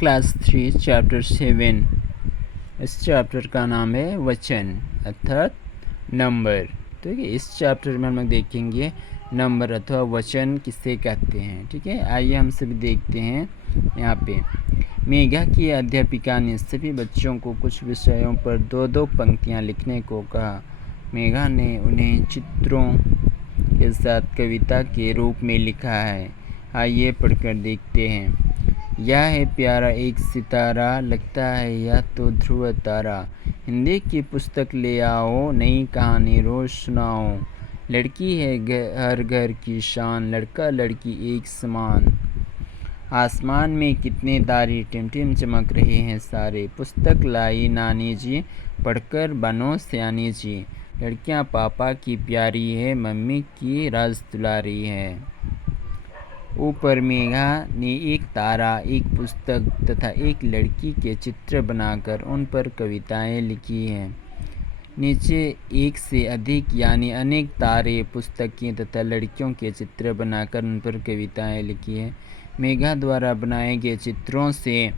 Class 3 chapter 7। इस chapter का नाम है वचन अर्थात नंबर। ठीक है, इस चैप्टर में हम लोग देखेंगे नंबर अथवा वचन किसे कहते हैं। ठीक है, आइए हम सभी देखते हैं। यहाँ पे मेघा की अध्यापिका ने सभी बच्चों को कुछ विषयों पर दो दो पंक्तियाँ लिखने को कहा। मेघा ने उन्हें चित्रों के साथ कविता के रूप में लिखा है। आइए पढ़कर देखते हैं। यह है प्यारा एक सितारा, लगता है या तो ध्रुव तारा। हिंदी की पुस्तक ले आओ, नई कहानी रोज सुनाओ। लड़की है हर घर की शान, लड़का लड़की एक समान। आसमान में कितने तारे टिमटिम चमक रहे हैं सारे। पुस्तक लाई नानी जी, पढ़कर बनो सयानी जी। लड़कियां पापा की प्यारी है, मम्मी की राज दुलारी है। ऊपर मेघा ने एक तारा, एक पुस्तक तथा एक लड़की के चित्र बनाकर उन पर कविताएं लिखी हैं। नीचे एक से अधिक यानी अनेक तारे, पुस्तकें तथा लड़कियों के चित्र बनाकर उन पर कविताएं लिखी हैं। मेघा द्वारा बनाए गए चित्रों से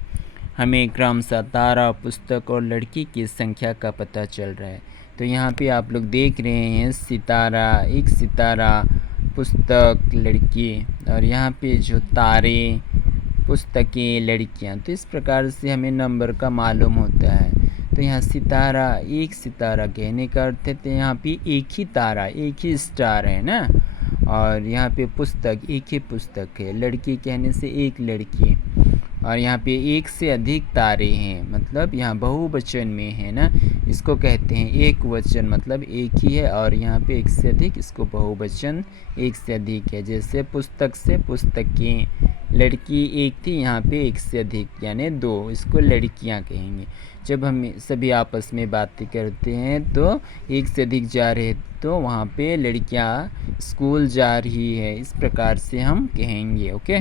हमें क्रमशः तारा, पुस्तक और लड़की की संख्या का पता चल रहा है। तो यहाँ पे आप लोग देख रहे हैं सितारा, एक सितारा, पुस्तक, लड़की, और यहाँ पे जो तारे, पुस्तकें, लड़कियाँ। तो इस प्रकार से हमें नंबर का मालूम होता है। तो यहाँ सितारा, एक सितारा कहने का अर्थ है तो यहाँ पे एक ही तारा, एक ही स्टार है ना। और यहाँ पे पुस्तक, एक ही पुस्तक है। लड़की कहने से एक लड़की। और यहाँ पे एक से अधिक तारे हैं, मतलब यहाँ बहुवचन में है ना। इसको कहते हैं एक वचन, मतलब एक ही है। और यहाँ पे एक से अधिक, इसको बहुवचन एक से अधिक है। जैसे पुस्तक से पुस्तकें, लड़की एक थी, यहाँ पे एक से अधिक यानी दो, इसको लड़कियाँ कहेंगे। जब हम सभी आपस में बातें करते हैं तो एक से अधिक जा रहे तो वहाँ पे लड़कियाँ स्कूल जा रही है, इस प्रकार से हम कहेंगे। ओके,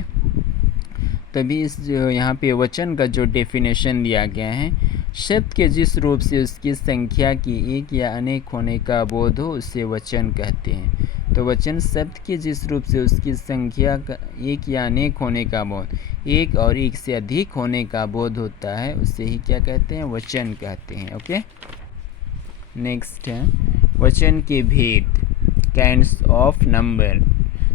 तभी इस जो यहाँ पे वचन का जो डेफिनेशन दिया गया है, शब्द के जिस रूप से उसकी संख्या की एक या अनेक होने का बोध हो उसे वचन कहते हैं। तो वचन शब्द के जिस रूप से उसकी संख्या का एक या अनेक होने का बोध, एक और एक से अधिक होने का बोध होता है, उसे ही क्या कहते हैं, वचन कहते हैं। ओके, नेक्स्ट है वचन के भेद, काइंड्स ऑफ नंबर।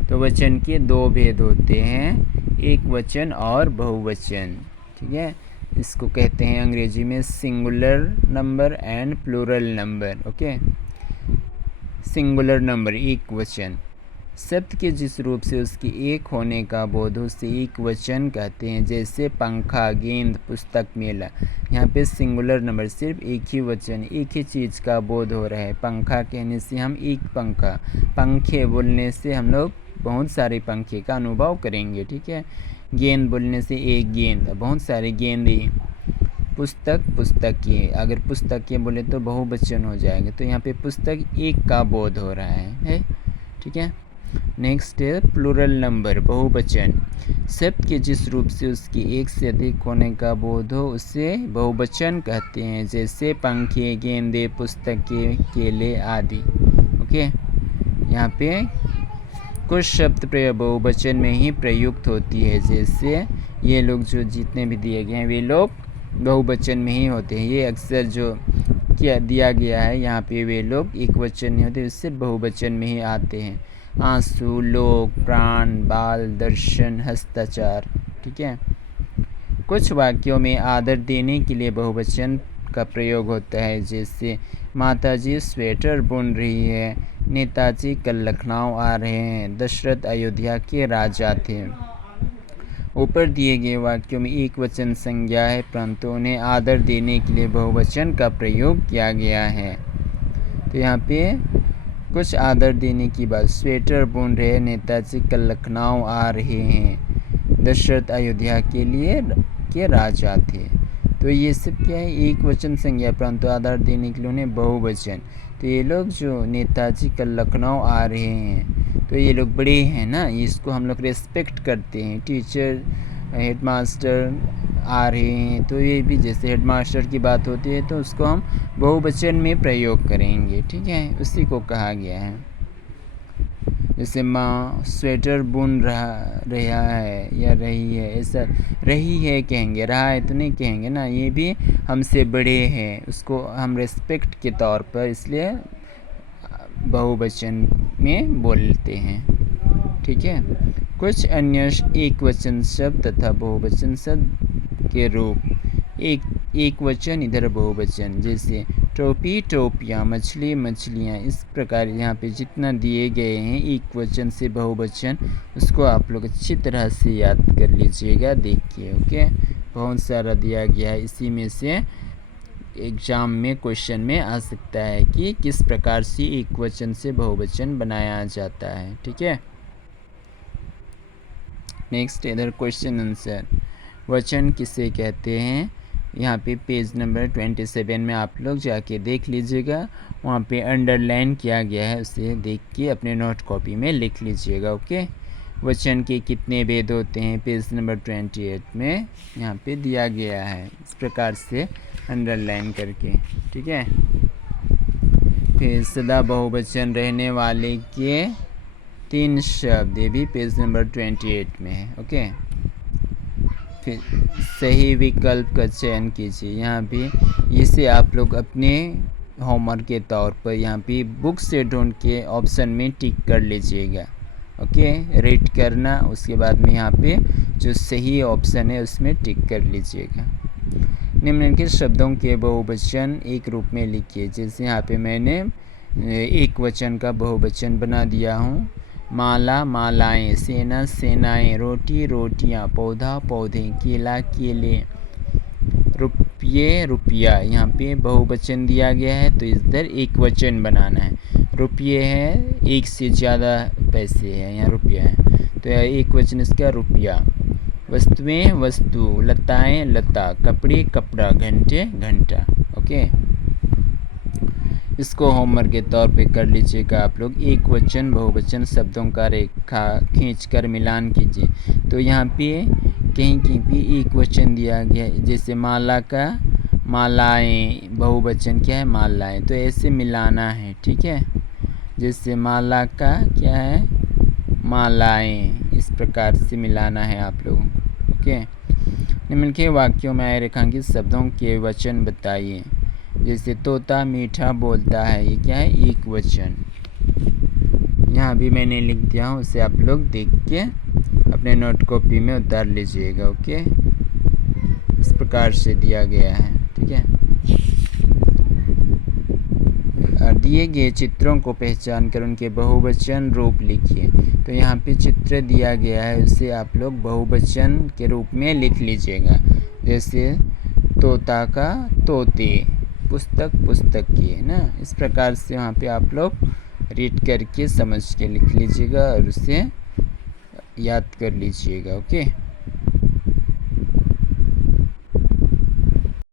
तो वचन के दो भेद होते हैं, एक वचन और बहुवचन। ठीक है, इसको कहते हैं अंग्रेजी में singular number and plural number. Okay, singular number एक वचन, शब्द के जिस रूप से उसकी एक होने का बोध उसे एक वचन कहते हैं। जैसे पंखा, गेंद, पुस्तक, मेला। यहाँ पे सिंगुलर नंबर, सिर्फ एक ही वचन, एक ही चीज़ का बोध हो रहा है। पंखा कहने से हम एक पंखा, पंखे बोलने से हम लोग बहुत सारे पंखे का अनुभव करेंगे। ठीक है, गेंद बोलने से एक गेंद, बहुत सारे गेंदे। पुस्तक, पुस्तकें, अगर पुस्तकें बोले तो बहुवचन हो जाएंगे। तो यहाँ पे पुस्तक एक का बोध हो रहा है। ठीक है, नेक्स्ट है प्लूरल नंबर, बहुवचन। शब्द के जिस रूप से उसकी एक से अधिक होने का बोध हो उसे बहुवचन कहते हैं। जैसे पंखे, गेंदे, पुस्तकें, केले आदि। ओके, यहाँ पे कुछ शब्द बहुवचन में ही प्रयुक्त होती है। जैसे ये लोग जो जितने भी दिए गए हैं वे लोग बहुवचन में ही होते हैं। ये अक्सर जो क्या दिया गया है यहाँ पे वे लोग एक वचन नहीं होते, इससे बहुवचन में ही आते हैं। आंसू, लोग, प्राण, बाल, दर्शन, हस्ताचार। ठीक है, कुछ वाक्यों में आदर देने के लिए बहुवचन का प्रयोग होता है। जैसे माताजी स्वेटर बुन रही है, नेताजी कल लखनऊ आ रहे हैं, दशरथ अयोध्या के राजा थे। ऊपर दिए गए वाक्यों में एक वचन संज्ञा है, परंतु उन्हें आदर देने के लिए बहुवचन का प्रयोग किया गया है। तो यहाँ पे कुछ आदर देने की बात, स्वेटर बुन रहे, नेताजी कल लखनऊ आ रहे हैं, दशरथ अयोध्या के राजा थे। तो ये सब क्या है, एक वचन संज्ञा, परंतु आदर देने के लिए उन्हें बहुवचन। तो ये लोग जो नेताजी कल लखनऊ आ रहे हैं, तो ये लोग बड़े हैं ना, इसको हम लोग रेस्पेक्ट करते हैं। टीचर, हेडमास्टर आ रहे हैं, तो ये भी जैसे हेडमास्टर की बात होती है तो उसको हम बहुवचन में प्रयोग करेंगे। ठीक है, उसी को कहा गया है। जैसे माँ स्वेटर बुन रहा है या रही है, ऐसा रही है कहेंगे, रहा है तो नहीं कहेंगे ना, ये भी हमसे बड़े हैं, उसको हम रेस्पेक्ट के तौर पर इसलिए बहुवचन में बोलते हैं। ठीक है। कुछ अन्य एक वचन शब्द तथा बहुवचन शब्द के रूप, एक वचन इधर बहुवचन, जैसे टोपी टोपियाँ, मछली मछलियाँ, इस प्रकार यहाँ पे जितना दिए गए हैं एक वचन से बहुवचन, उसको आप लोग अच्छी तरह से याद कर लीजिएगा। देखिए ओके, बहुत सारा दिया गया है, इसी में से एग्ज़ाम में क्वेश्चन में आ सकता है कि किस प्रकार से एक वचन से बहुवचन बनाया जाता है। ठीक है। नेक्स्ट इधर क्वेश्चन आंसर, वचन किसे कहते हैं, यहाँ पे पेज नंबर 27 में आप लोग जाके देख लीजिएगा, वहाँ पे अंडरलाइन किया गया है, उसे देख के अपने नोट कॉपी में लिख लीजिएगा। ओके। वचन के कितने भेद होते हैं, पेज नंबर 28 में यहाँ पे दिया गया है, इस प्रकार से अंडरलाइन करके। ठीक है। फिर सदा बहुवचन रहने वाले के 3 शब्द, ये भी पेज नंबर 28 में है। ओके। फिर सही विकल्प का चयन कीजिए, यहाँ पे इसे आप लोग अपने होमवर्क के तौर पर यहाँ पे बुक से ढूंढ के ऑप्शन में टिक कर लीजिएगा। ओके, रीड करना, उसके बाद में यहाँ पे जो सही ऑप्शन है उसमें टिक कर लीजिएगा। निम्नलिखित शब्दों के बहुवचन एक रूप में लिखिए, जैसे यहाँ पे मैंने एक वचन का बहुवचन बना दिया हूँ, माला मालाएं, सेना सेनाएं, रोटी रोटियां, पौधा पौधे, केला केले, रुपये रुपया, यहाँ पे बहुवचन दिया गया है तो इधर एक वचन बनाना है। रुपये है, एक से ज़्यादा पैसे हैं, यहाँ रुपया है तो एक वचन इसका रुपया। वस्तुएं वस्तु, लताएं लता, कपड़े कपड़ा, घंटे घंटा। ओके, इसको होमवर्क के तौर पे कर लीजिएगा आप लोग। एक वचन बहुवचन शब्दों का रेखा खींचकर मिलान कीजिए, तो यहाँ पे कहीं कहीं पे एक वचन दिया गया है, जैसे माला का मालाएं, बहुवचन क्या है मालाएं, तो ऐसे मिलाना है। ठीक है, जैसे माला का क्या है मालाएं, इस प्रकार से मिलाना है आप लोगों को। ओके, निम्नलिखित वाक्यों में आए रेखांकित शब्दों के वचन बताइए, जैसे तोता मीठा बोलता है, ये क्या है एक वचन, यहाँ भी मैंने लिख दिया हूँ, उसे आप लोग देख के अपने नोट कॉपी में उतार लीजिएगा। ओके, इस प्रकार से दिया गया है। ठीक है, दिए गए चित्रों को पहचान कर उनके बहुवचन रूप लिखिए, तो यहाँ पे चित्र दिया गया है उसे आप लोग बहुवचन के रूप में लिख लीजिएगा, जैसे तोता का तोते, पुस्तक पुस्तक की, है ना। इस प्रकार से वहाँ पे आप लोग रीड करके समझ के लिख लीजिएगा और उसे याद कर लीजिएगा। ओके।